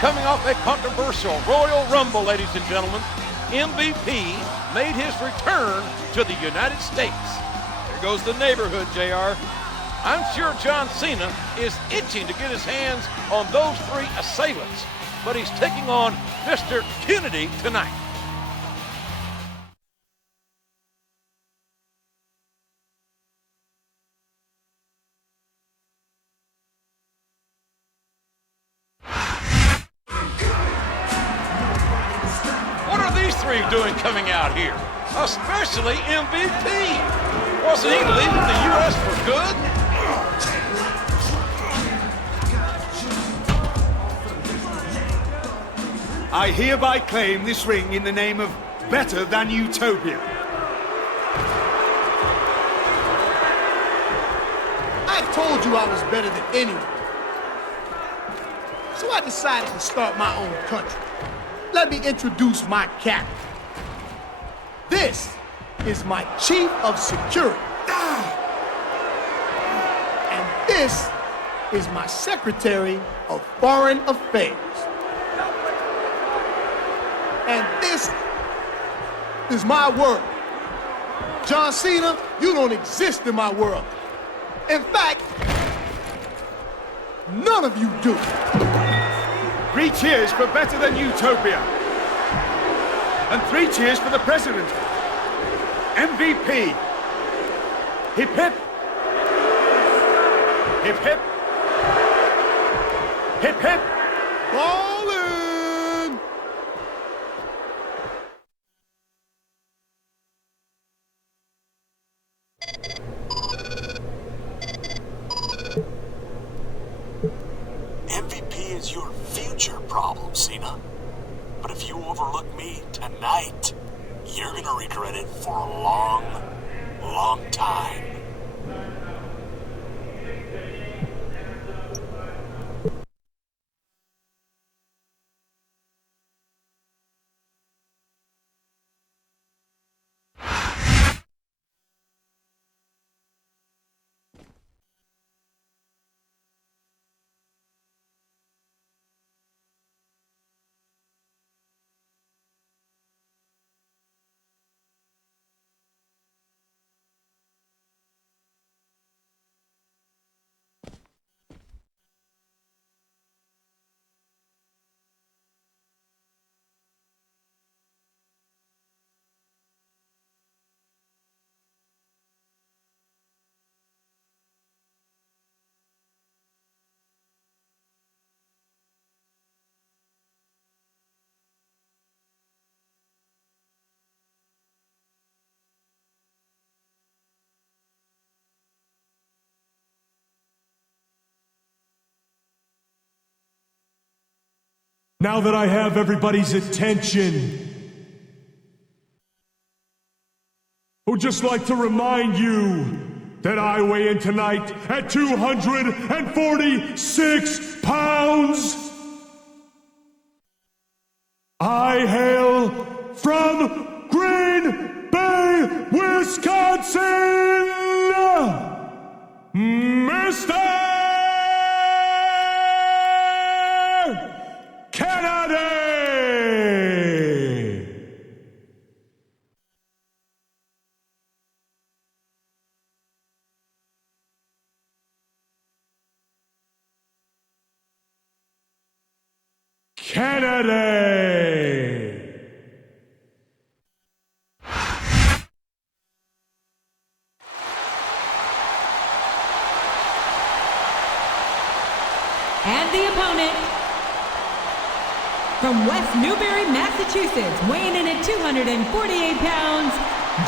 coming off a controversial Royal Rumble, ladies and gentlemen, MVP made his return to the United States. There goes the neighborhood, JR. I'm sure John Cena is itching to get his hands on those three assailants, but he's taking on Mr. Kennedy tonight. What are these three doing coming out here? Especially MVP. Wasn't he leaving the U.S. for good? I hereby claim this ring in the name of Better Than Utopia. I told you I was better than anyone. So I decided to start my own country. Let me introduce my captain. This is my chief of security. And this is my secretary of foreign affairs. And this is my world. John Cena, you don't exist in my world. In fact, none of you do. 3 cheers for Better Than Utopia. And 3 cheers for the president. MVP. Hip hip. Hip hip. Hip hip. Ballin'! MVP is your future problem, Cena. But if you overlook me tonight, you're gonna regret it for a long, long time. Now that I have everybody's attention, I would just like to remind you that I weigh in tonight at 246 pounds. I hail from Green Bay, Wisconsin, Mr. Kennedy! Kennedy! And the opponent, from West Newbury, Massachusetts, weighing in at 248 pounds,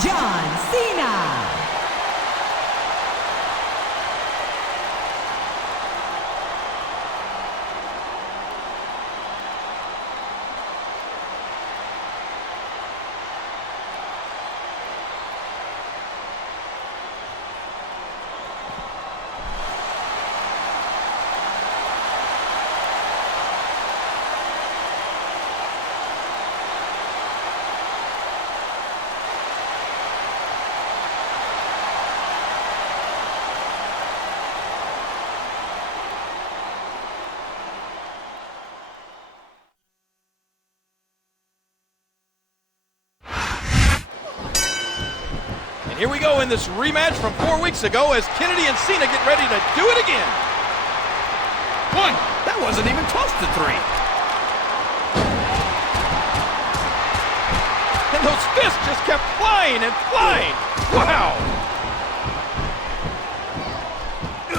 John Cena. here we go in this rematch from 4 weeks ago as Kennedy and Cena get ready to do it again. 1. That wasn't even close to 3. And those fists just kept flying and flying. Wow.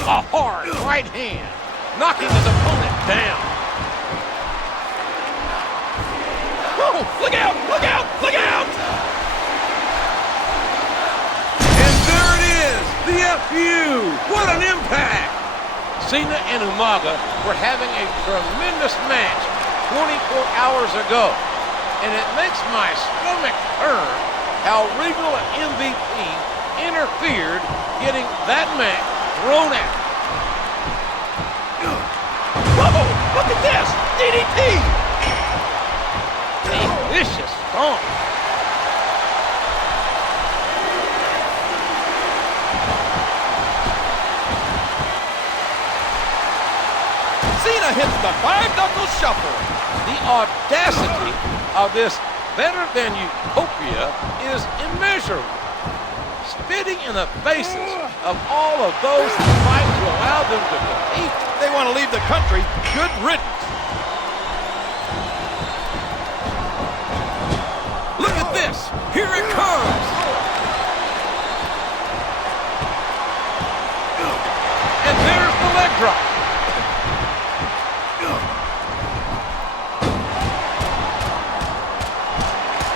A hard right hand, knocking his opponent down. Oh, look out, look out, look out! And there it is, the FU. What an impact. Cena and Umaga were having a tremendous match 24 hours ago. And it makes my stomach turn how Regal and MVP interfered, getting that match thrown out. Whoa, look at this, DDT! A vicious stomp. Cena hits the 5-knuckle shuffle. The audacity of this better-than-Utopia is immeasurable. Spitting in the faces of all of those who fight to allow them to compete. They want to leave the country. Good riddance. Look at this. Here it comes. And there's the leg drop.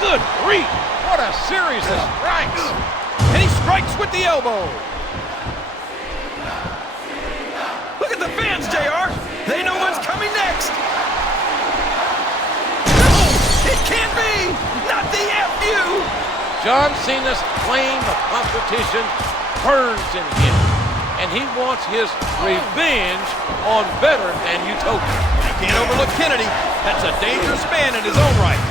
Good grief. What a series of strikes. And he strikes with the elbow. Look at the fans, JR. They know what's coming next. No, it can't be. Not the FU. John Cena's flame of competition burns in him, and he wants his revenge on better than Utopia. You can't overlook Kennedy. That's a dangerous man in his own right.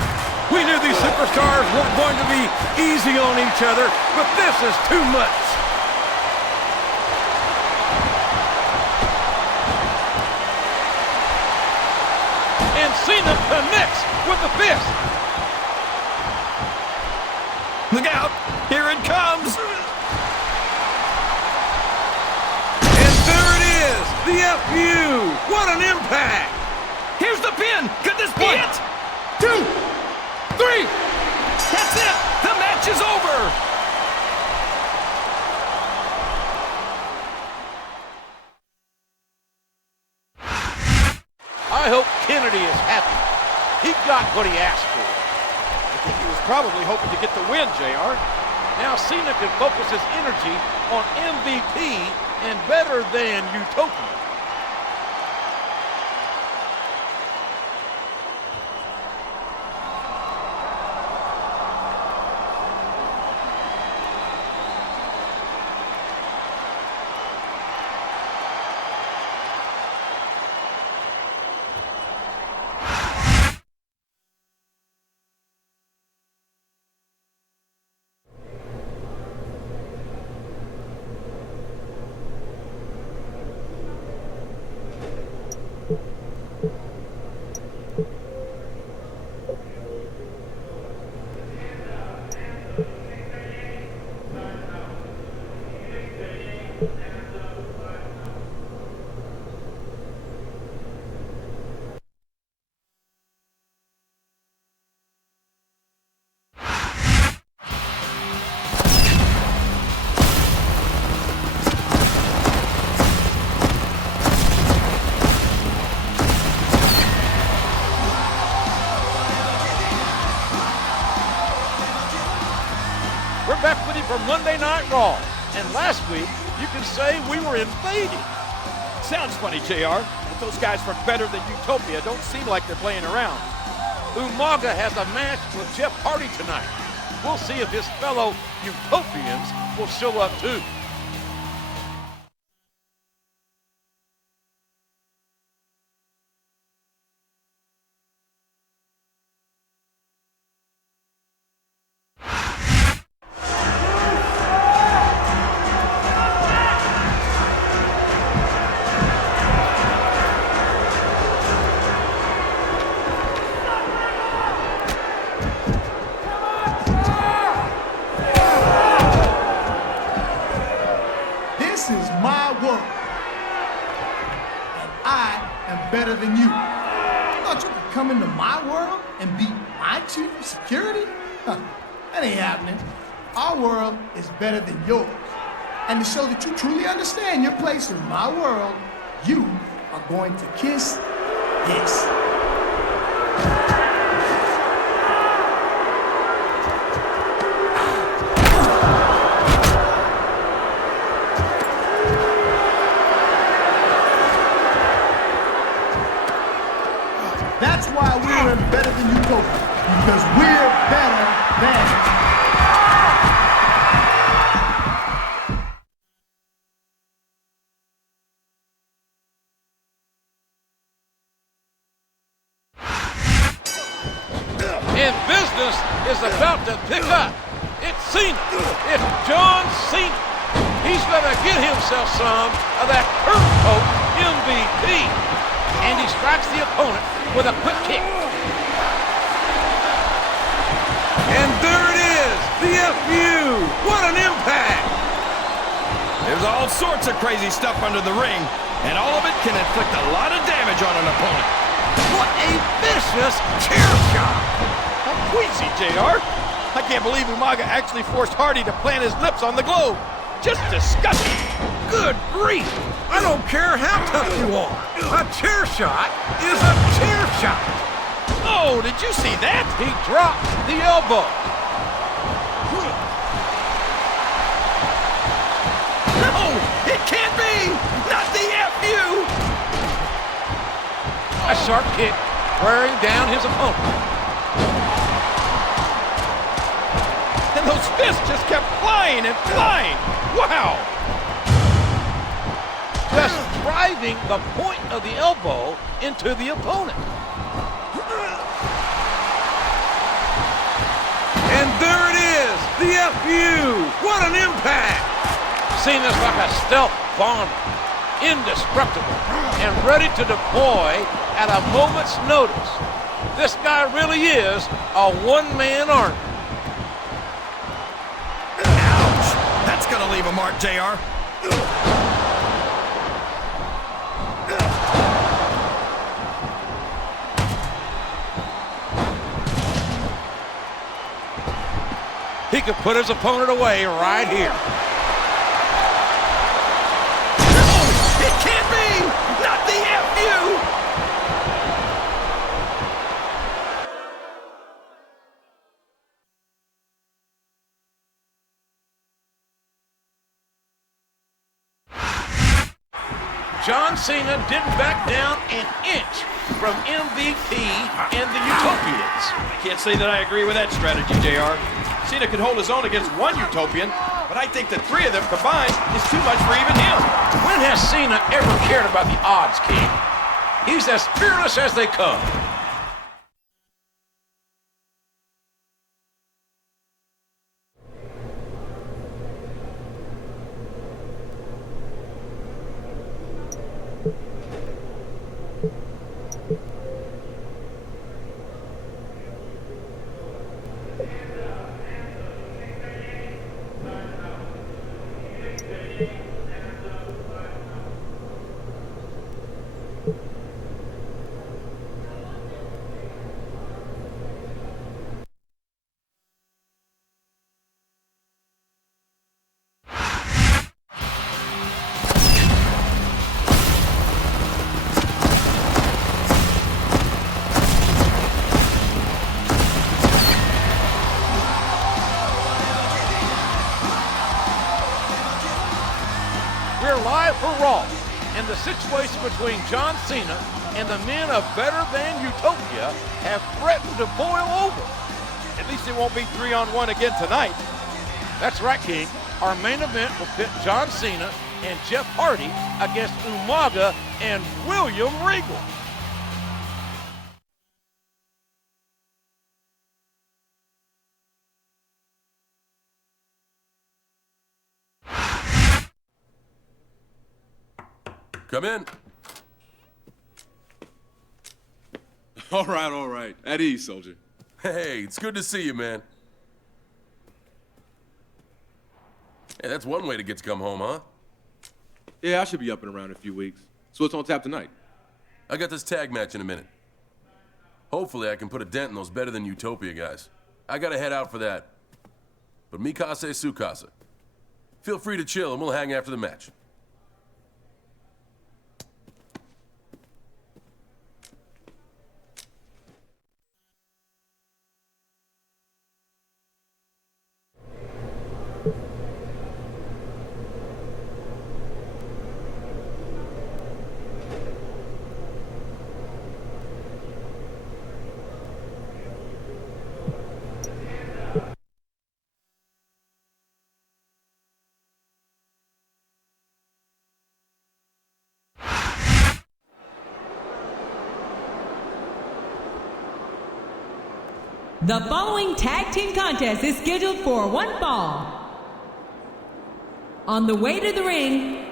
We knew these superstars weren't going to be easy on each other, but this is too much. And Cena connects with the fist. Look out. Here it comes. And there it is, the FU. What an impact. Here's the pin. Could this be it? 2, 3. That's it. The match is over. I hope Kennedy is happy. He got what he asked for. I think he was probably hoping to get the win, JR. Now Cena can focus his energy on MVP and better than Utopia. We're back with you for Monday Night Raw. And last week, you can say we were invading. Sounds funny, JR, but those guys from Better Than Utopia don't seem like they're playing around. Umaga has a match with Jeff Hardy tonight. We'll see if his fellow Utopians will show up too. better than you. You thought you could come into my world and be my chief of security? Huh, that ain't happening. Our world is better than yours. And to show that you truly understand your place in my world, you are going to kiss this. That's why we're in Better Than Utopia, because we're better than. And business is about to pick up. It's Cena. It's John Cena. He's going to get himself some of that curtain coat MVP. And he strikes the opponent with a quick kick. And there it is, the FU. What an impact. There's all sorts of crazy stuff under the ring, and all of it can inflict a lot of damage on an opponent. What a vicious chair shot. How queasy, JR. I can't believe Umaga actually forced Hardy to plant his lips on the globe. Just disgusting. Good grief. I don't care how tough you are. A chair shot is a chair shot. Oh, did you see that? He dropped the elbow. No, it can't be. Not the FU. A sharp kick wearing down his opponent. And those fists just kept flying and flying. Wow. Just driving the point of the elbow into the opponent. And there it is, the FU. What an impact. Cena's like a stealth bomber, indestructible, and ready to deploy at a moment's notice. This guy really is a one-man army. Ouch. That's gonna leave a mark, JR. He could put his opponent away right here. No, it can't be! Not the FU! John Cena didn't back down an inch from MVP and the Utopians. I can't say that I agree with that strategy, JR. Cena could hold his own against one Utopian, but I think the three of them combined is too much for even him. When has Cena ever cared about the odds, King? He's as fearless as they come. We're live for Raw, and the situation between John Cena and the men of Better Than Utopia have threatened to boil over. At least it won't be 3-on-1 again tonight. That's right, King. Our main event will pit John Cena and Jeff Hardy against Umaga and William Regal. Come in. All right. At ease, soldier. Hey, it's good to see you, man. Hey, that's one way to get to come home, huh? Yeah, I should be up and around in a few weeks. So what's on tap tonight? I got this tag match in a minute. Hopefully I can put a dent in those better than Utopia guys. I gotta head out for that. But mi casa su casa. Feel free to chill and we'll hang after the match. The following tag team contest is scheduled for one fall. On the way to the ring,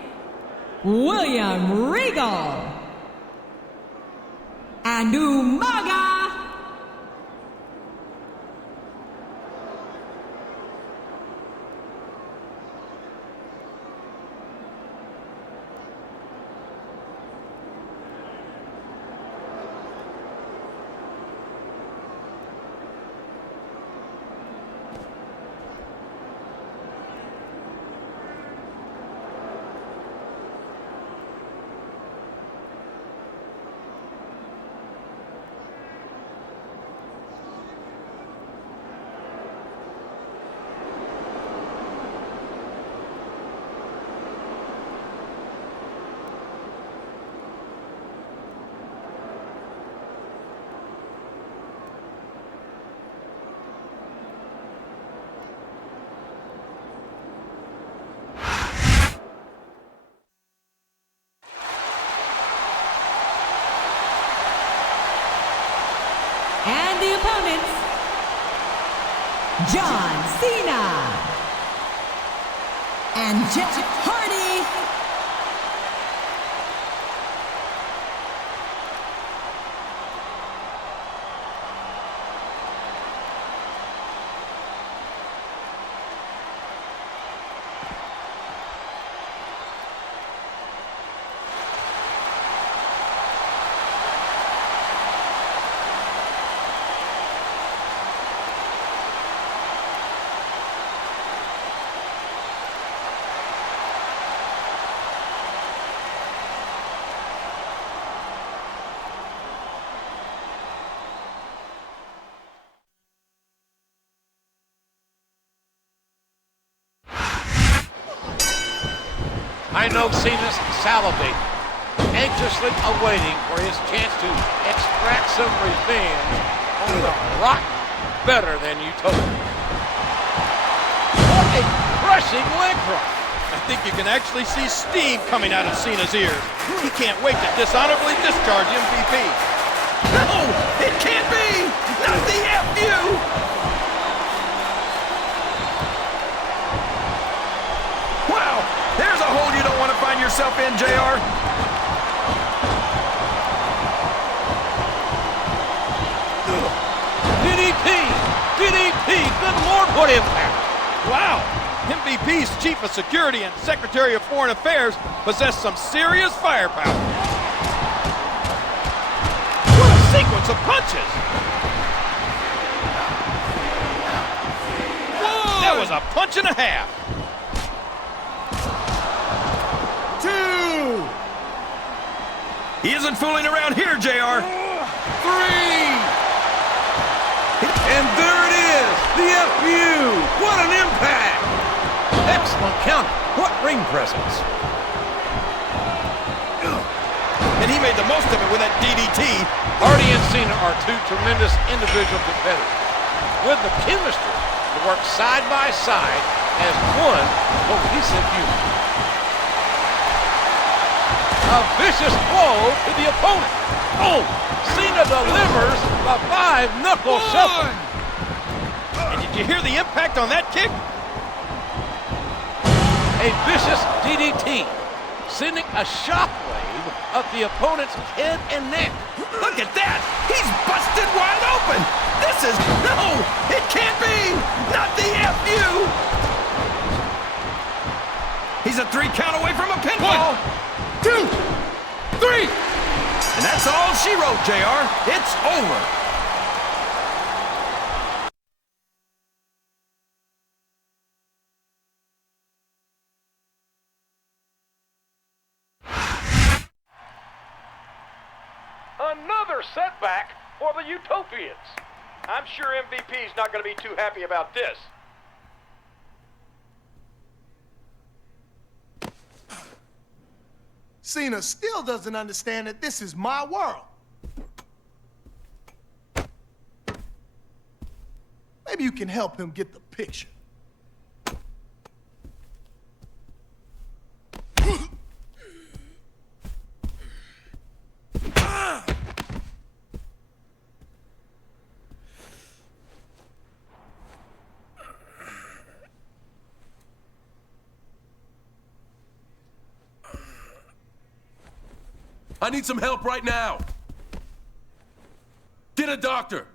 William Regal and Umaga. And the opponents, John Cena and Jeff Hardy. I know Cena's salivating, anxiously awaiting for his chance to extract some revenge on the rotten better than Utopia. What a crushing leg drop. I think you can actually see steam coming out of Cena's ears. He can't wait to dishonorably discharge MVP. No, it can't be! Not the FU! Wow, there's a hole you don't want to find yourself in, JR. DDP, good Lord, what impact. Wow, MVP's Chief of Security and Secretary of Foreign Affairs possess some serious firepower. What a sequence of punches! Whoa. That was a punch and a half. 2. He isn't fooling around here, JR. 3. And there it is, the FU. What an impact. Excellent counter. What ring presence. And he made the most of it with that DDT. Hardy and Cena are two tremendous individual competitors with the chemistry to work side by side as one cohesive unit. A vicious blow to the opponent. Oh, Cena delivers the 5-knuckle shuffle. And did you hear the impact on that kick? A vicious DDT, sending a shockwave up the opponent's head and neck. Look at that! He's busted wide open! This is... No! It can't be! Not the FU! He's a 3 count away from a pinfall! 1, 2, 3! And that's all she wrote, JR. It's over. Another setback for the Utopians. I'm sure MVP's not going to be too happy about this. Cena still doesn't understand that this is my world. Maybe you can help him get the picture. I need some help right now. Get a doctor.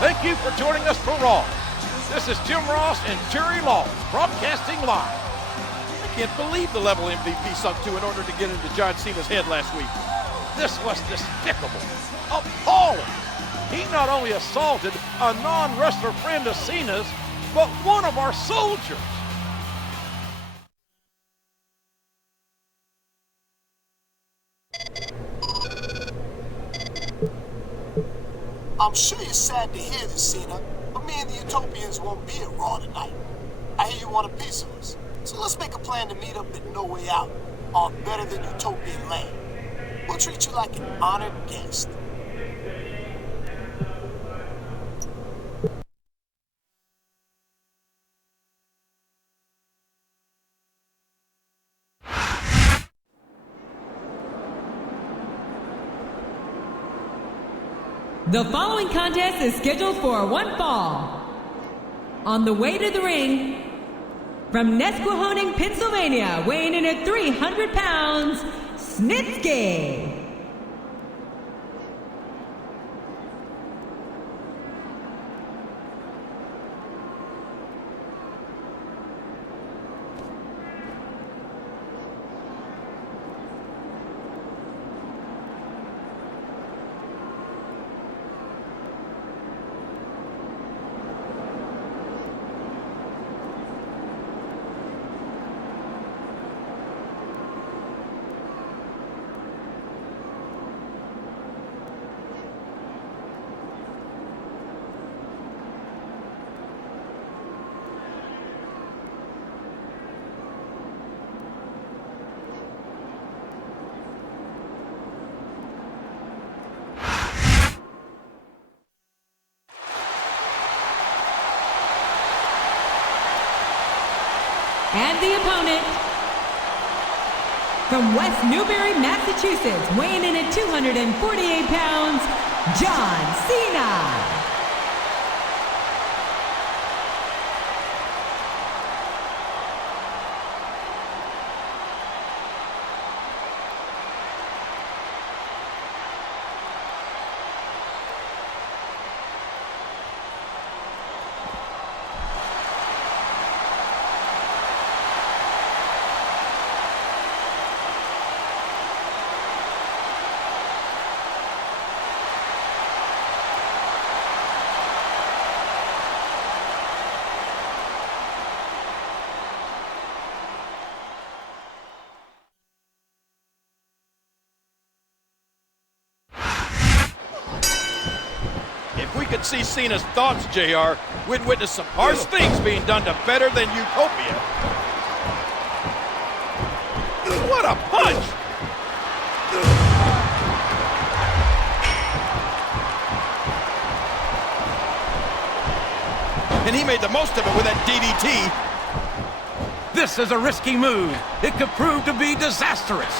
Thank you for joining us for Raw. This is Jim Ross and Jerry Law, broadcasting live. I can't believe the level MVP sunk to in order to get into John Cena's head last week. This was despicable, appalling. He not only assaulted a non-wrestler friend of Cena's, but one of our soldiers. I'm sure you're sad to hear this, Cena, but me and the Utopians won't be at Raw tonight. I hear you want a piece of us, so let's make a plan to meet up at No Way Out on Better Than Utopian Land. We'll treat you like an honored guest. The following contest is scheduled for one fall. On the way to the ring, from Nesquehoning, Pennsylvania, weighing in at 300 pounds, Snitsky. And the opponent, from West Newbury, Massachusetts, weighing in at 248 pounds, John Cena. see Cena's thoughts, JR. We'd witness some harsh things being done to better than Utopia. What a punch! And he made the most of it with that DDT. This is a risky move. It could prove to be disastrous.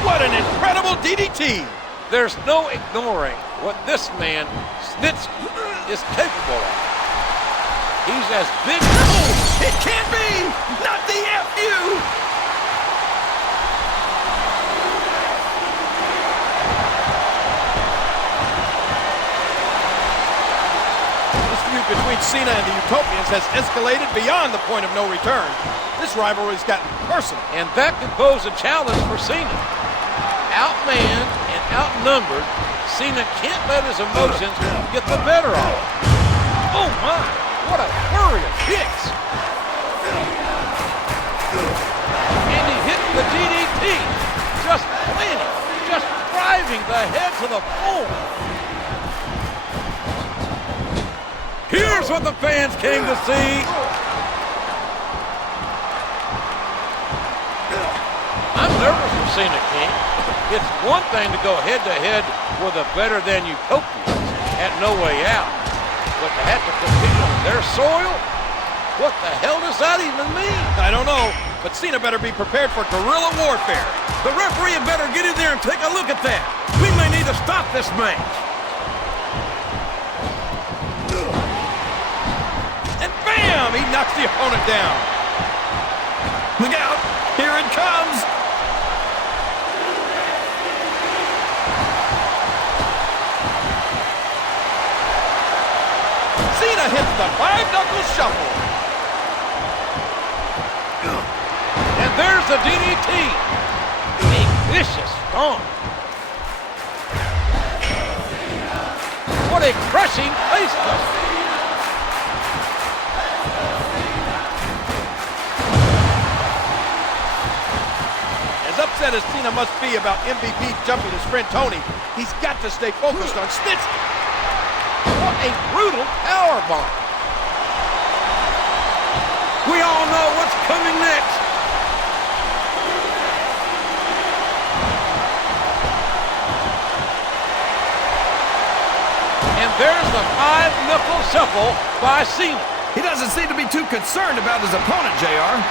What an incredible DDT! There's no ignoring what this man, Snitsky, is capable of. He's as big as... Oh, it can't be! Not the FU! This feud between Cena and the Utopians has escalated beyond the point of no return. This rivalry's gotten personal. And that could pose a challenge for Cena. Outmanned and outnumbered, Cena can't let his emotions get the better of him. Oh my, what a flurry of kicks. And he hit the DDT. Just planning, just driving the head to the floor. Here's what the fans came to see. I'm nervous for Cena, King. It's one thing to go head-to-head with a better-than-Utopia at No Way Out, but to have to compete on their soil? What the hell does that even mean? I don't know, but Cena better be prepared for guerrilla warfare. The referee had better get in there and take a look at that. We may need to stop this match. And bam! He knocks the opponent down. Look out! Here it comes! Cena hits the five-knuckle shuffle. And there's the DDT. A vicious stomp. What a crushing facebuster. As upset as Cena must be about MVP jumping his friend Tony, he's got to stay focused on Snitsky. What a brutal powerbomb. We all know what's coming next. And there's the five-knuckle shuffle by Cena. He doesn't seem to be too concerned about his opponent, JR.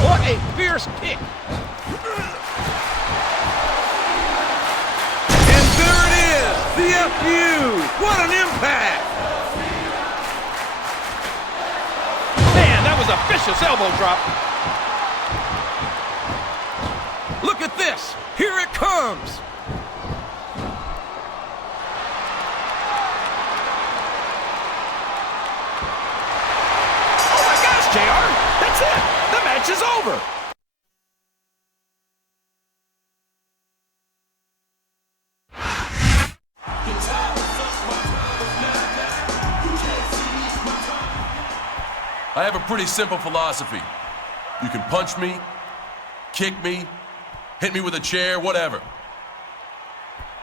What a fierce kick. And there it is, the FU. What an impact. Man, that was a vicious elbow drop. Look at this. Here it comes. Oh my gosh, JR. That's it. The match is over. I have a pretty simple philosophy. You can punch me, kick me, hit me with a chair, whatever.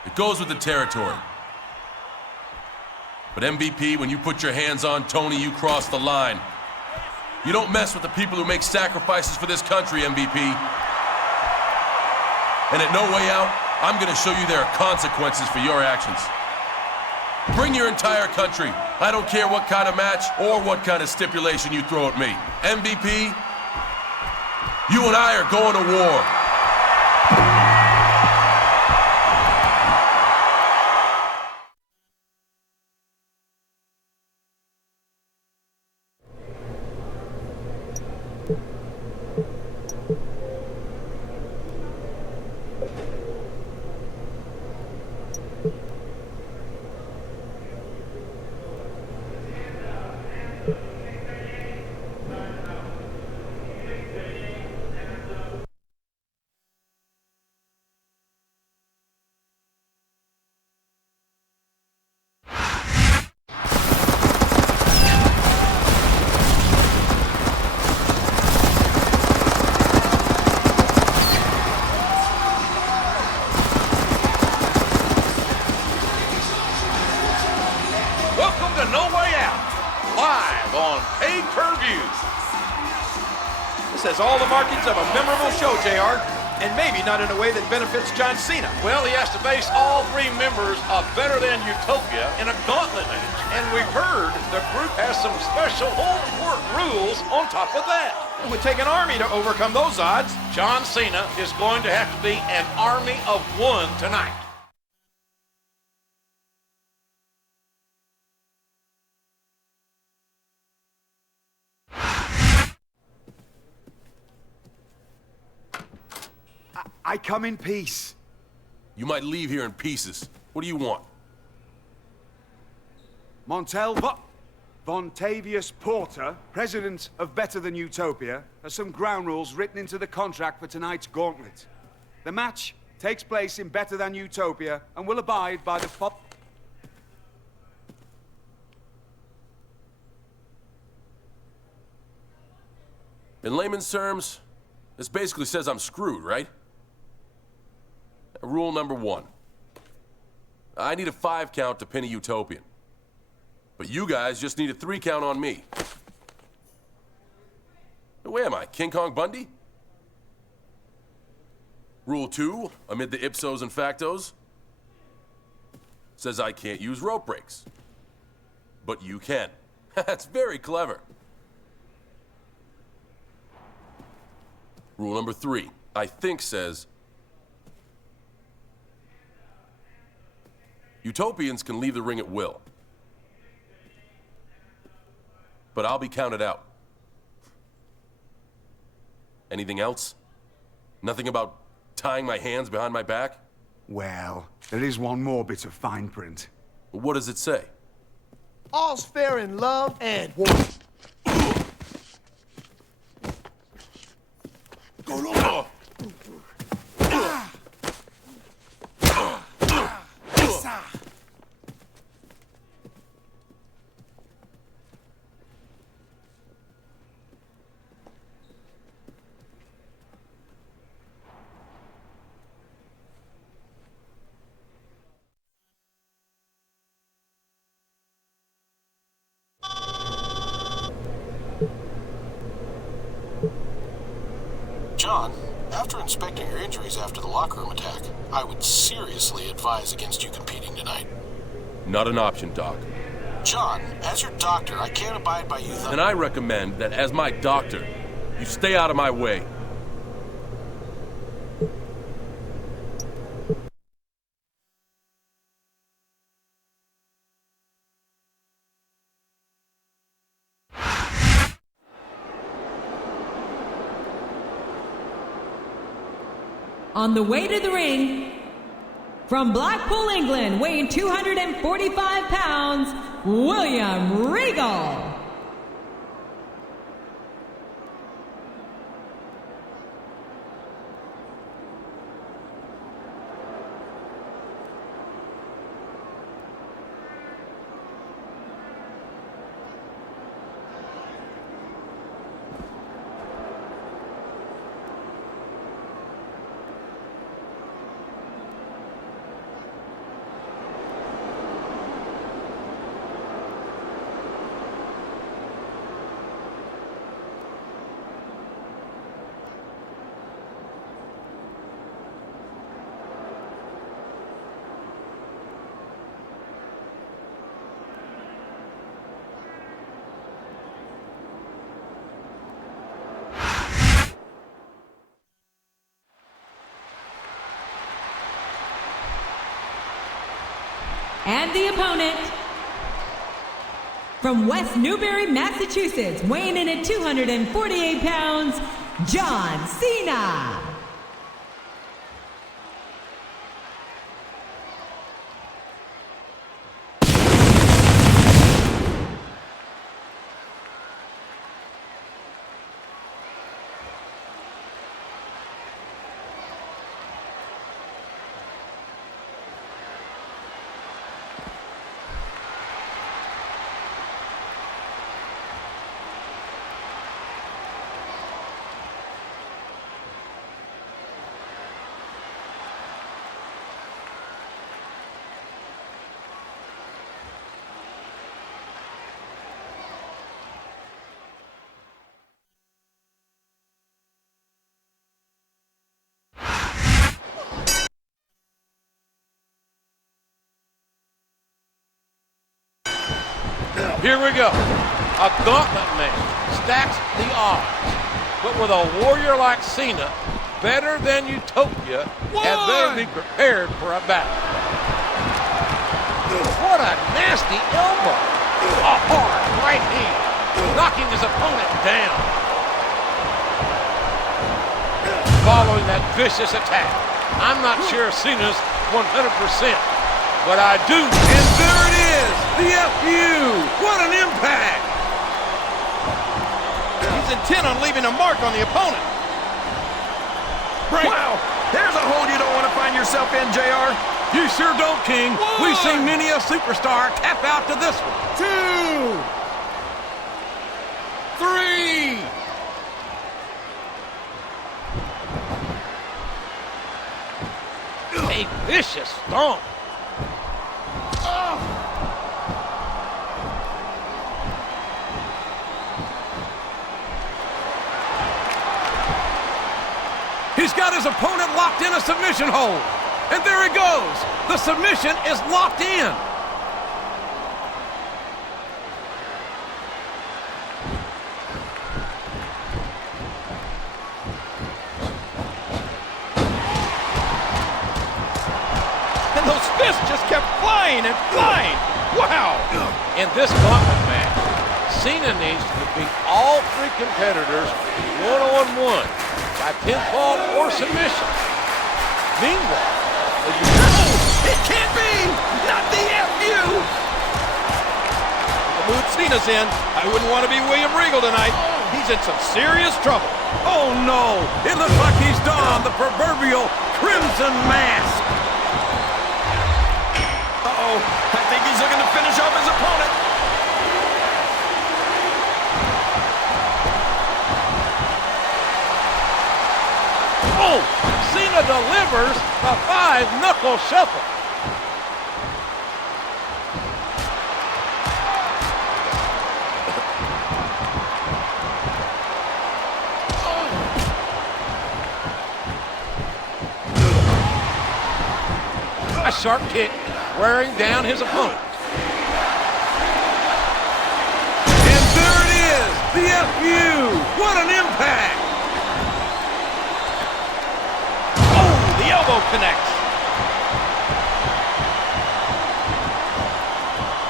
It goes with the territory. But MVP, when you put your hands on Tony, you cross the line. You don't mess with the people who make sacrifices for this country, MVP. And at No Way Out, I'm gonna show you there are consequences for your actions. Bring your entire country. I don't care what kind of match or what kind of stipulation you throw at me. MVP, you and I are going to war. has all the markings of a memorable show, JR, and maybe not in a way that benefits John Cena. Well, he has to face all three members of Better Than Utopia in a gauntlet match. And we've heard the group has some special home court rules on top of that. It would take an army to overcome those odds. John Cena is going to have to be an army of one tonight. I come in peace. You might leave here in pieces. What do you want? Montel Vontavious Porter, president of Better Than Utopia, has some ground rules written into the contract for tonight's gauntlet. The match takes place in Better Than Utopia and will abide by the In layman's terms, this basically says I'm screwed, right? Rule number 1. I need a 5 count to pin a Utopian. But you guys just need a 3 count on me. Where am I, King Kong Bundy? Rule 2, amid the ipsos and factos, says I can't use rope breaks. But you can. That's very clever. Rule number 3, I think says Utopians can leave the ring at will. But I'll be counted out. Anything else? Nothing about tying my hands behind my back? Well, there is one more bit of fine print. What does it say? All's fair in love and war. Go long. John, after inspecting your injuries after the locker room attack, I would seriously advise against you competing tonight. Not an option, Doc. John, as your doctor, I can't abide by you. And I recommend that as my doctor, you stay out of my way. On the way to the ring, from Blackpool, England, weighing 245 pounds, William Regal. And the opponent, from West Newbury, Massachusetts, weighing in at 248 pounds, John Cena. here we go. A gauntlet match stacks the odds. But with a warrior like Cena, better than Utopia, had better be prepared for a battle. What a nasty elbow. A hard right hand, knocking his opponent down. Following that vicious attack, I'm not sure Cena's 100%, but I do. And there it is, the FU. What an impact. He's intent on leaving a mark on the opponent. Break. Wow, there's a hole you don't want to find yourself in, JR. You sure don't, King. We've seen many a superstar tap out to this one. 2, 3. A vicious stomp. He's got his opponent locked in a submission hold. And there he goes. The submission is locked in. And those fists just kept flying and flying. Wow. In this gauntlet match, Cena needs to defeat all three competitors one-on-one by pinfall or submission. Meanwhile, it can't be! Not the FU! The mood Cena's in, I wouldn't want to be William Regal tonight. He's in some serious trouble. oh no, it looks like he's donned the proverbial crimson mask. Uh-oh, I think he's looking to finish off his opponent. Oh, Cena delivers a 5-knuckle shuffle. A sharp kick wearing down his opponent. And there it is, the FU. What an impact. The elbow connects.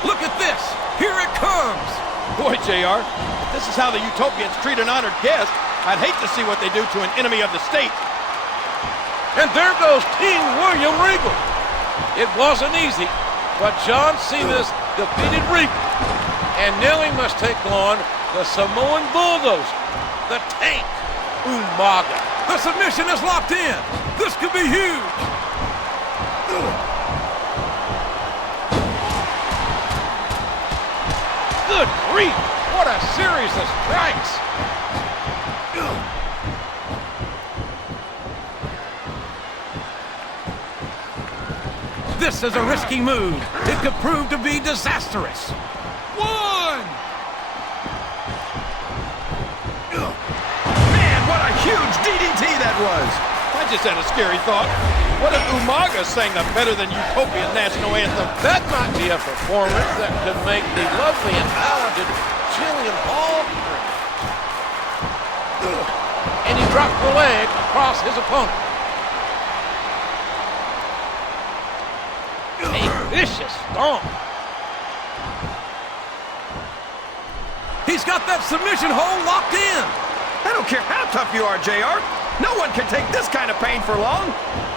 Look at this. Here it comes. Boy, JR, if this is how the Utopians treat an honored guest, I'd hate to see what they do to an enemy of the state. And there goes King William Regal. It wasn't easy, but John Cena's defeated Regal. And now he must take on the Samoan bulldozer, the Tank, Umaga. The submission is locked in. This could be huge. Good grief. What a series of strikes. This is a risky move. It could prove to be disastrous. 1. Man, what a huge DDT that was. I just had a scary thought. What if Umaga sang the Better Than Utopia national anthem? That might be a performance that could make the lovely and talented Jillian Hall great. And he dropped the leg across his opponent. A vicious stomp. He's got that submission hold locked in. I don't care how tough you are, JR. No one can take this kind of pain for long.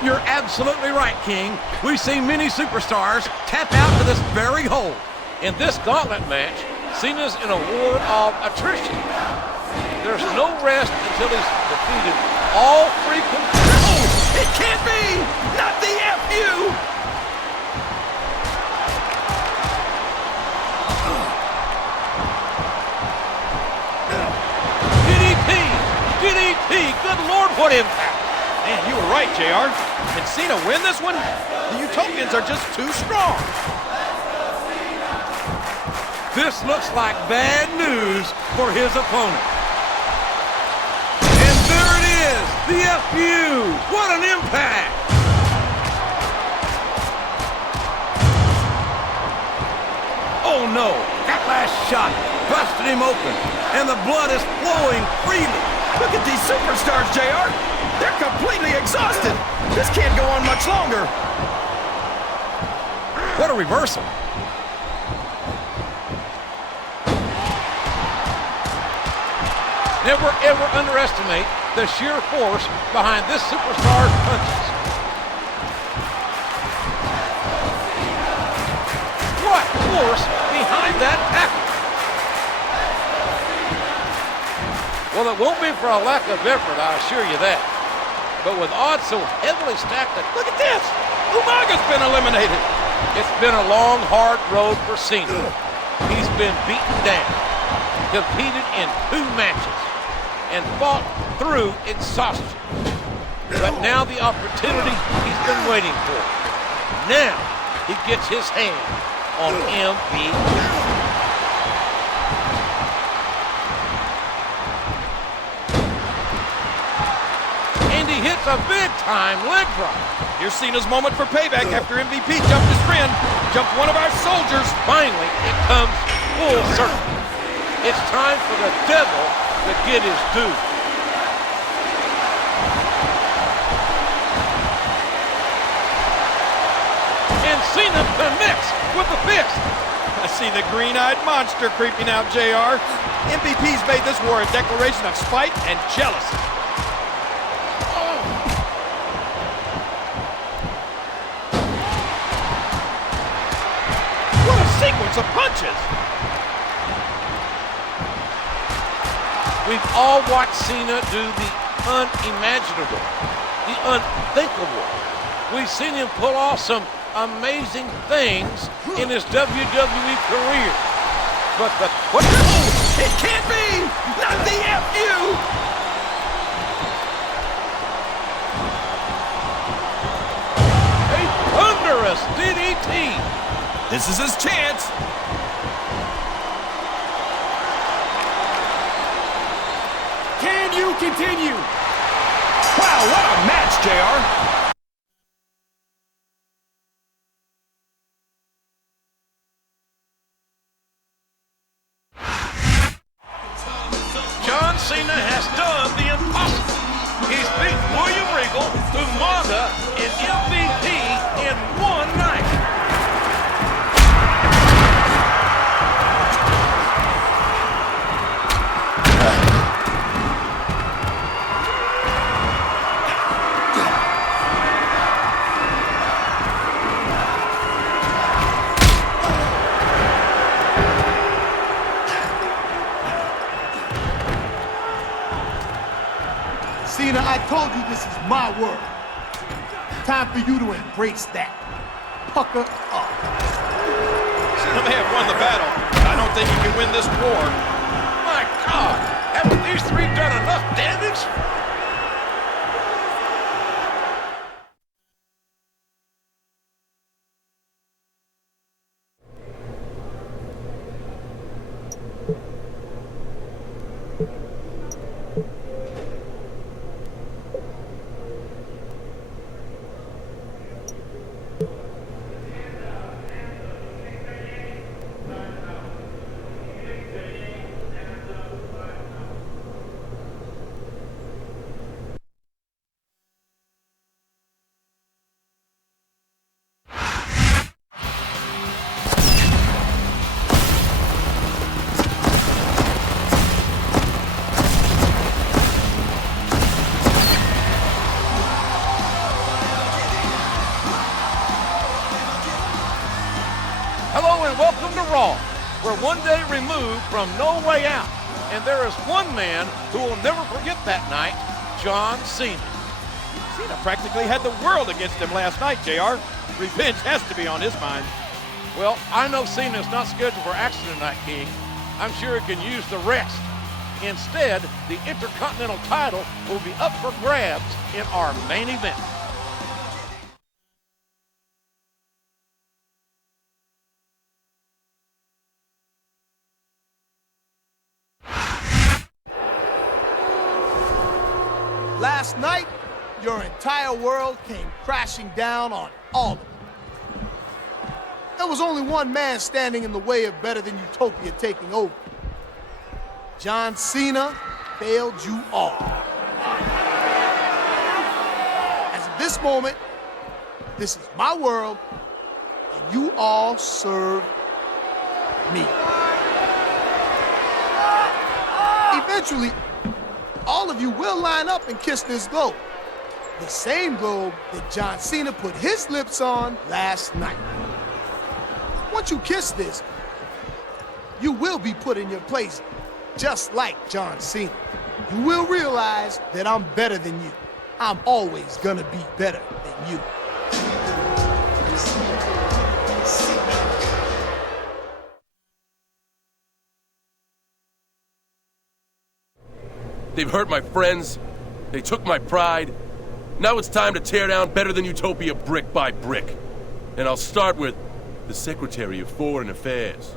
You're absolutely right, King. We've seen many superstars tap out to this very hold. In this gauntlet match, Cena's in a war of attrition. There's no rest until he's defeated all three competitors. Oh, it can't be! Not the FU! DDT! Good Lord, what impact! Man, you were right, JR. Can Cena win this one? The Utopians are just too strong. This looks like bad news for his opponent. And there it is, the FU! What an impact! Oh no, got last shot busted him open, and the blood is flowing freely. Look at these superstars, JR. They're completely exhausted. This can't go on much longer. What a reversal. Never ever underestimate the sheer force behind this superstar's punches. What force behind that tackle? Well, it won't be for a lack of effort, I assure you that. But with odds so heavily stacked, look at this! Umaga's been eliminated. It's been a long, hard road for Cena. He's been beaten down, competed in 2 matches, and fought through exhaustion. But now the opportunity he's been waiting for. Now he gets his hand on MVP. He hits a big-time leg drop. Here's Cena's moment for payback after MVP jumped his friend, jumped one of our soldiers. Finally, it comes full circle. It's time for the devil to get his due. And Cena connects with the fist. I see the green-eyed monster creeping out, JR. MVP's made this war a declaration of spite and jealousy. Sequence of punches. We've all watched Cena do the unimaginable, the unthinkable. We've seen him pull off some amazing things in his WWE career. But the question... Oh, it can't be! Not the FU! A thunderous DDT. This is his chance. Can you continue? Wow, what a match, JR. John Cena has done the impossible. He's beat William Regal, Umaga, and MVP in one night. Cena, I told you this is my world. Time for you to embrace that. Pucker up. Cena may have won the battle, but I don't think he can win this war. My God, haven't these 3 done enough damage? Hello and welcome to Raw. We're one day removed from No Way Out, and there is one man who will never forget that night, John Cena. Cena practically had the world against him last night, JR. Revenge has to be on his mind. Well, I know Cena is not scheduled for action tonight, King. I'm sure he can use the rest. Instead, the Intercontinental title will be up for grabs in our main event. Last night, your entire world came crashing down on all of you. There was only one man standing in the way of Better Than Utopia taking over. John Cena failed you all. As of this moment, this is my world, and you all serve me. Eventually, all of you will line up and kiss this globe. The same globe that John Cena put his lips on last night. Once you kiss this, you will be put in your place, just like John Cena. You will realize that I'm better than you. I'm always gonna be better than you. They've hurt my friends. They took my pride. Now it's time to tear down Better Than Utopia brick by brick. And I'll start with the Secretary of Foreign Affairs.